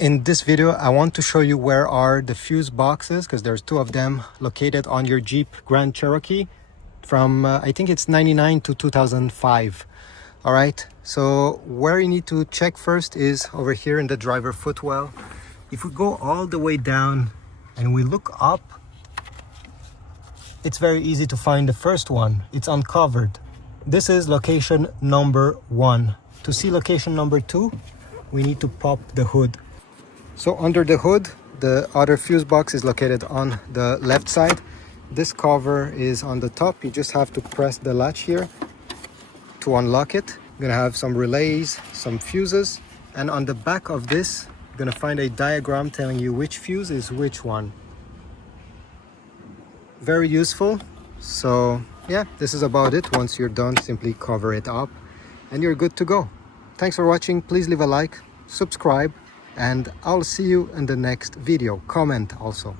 In this video, I want to show you where are the fuse boxes, because there's two of them located on your Jeep Grand Cherokee from I think it's 99 to 2005. All right, so where you need to check first is over here in the driver footwell. If we go all the way down and we look up, it's very easy to find the first one. It's uncovered. This is location number 1. To see location number 2, we need to pop the hood. So under the hood, the other fuse box is located on the left side. This cover is on the top. You just have to press the latch here to unlock it. You're gonna have some relays, some fuses, and on the back of this, you're gonna find a diagram telling you which fuse is which one. Very useful. So yeah, this is about it. Once you're done, simply cover it up and you're good to go. Thanks for watching. Please leave a like, subscribe, and I'll see you in the next video. Comment also.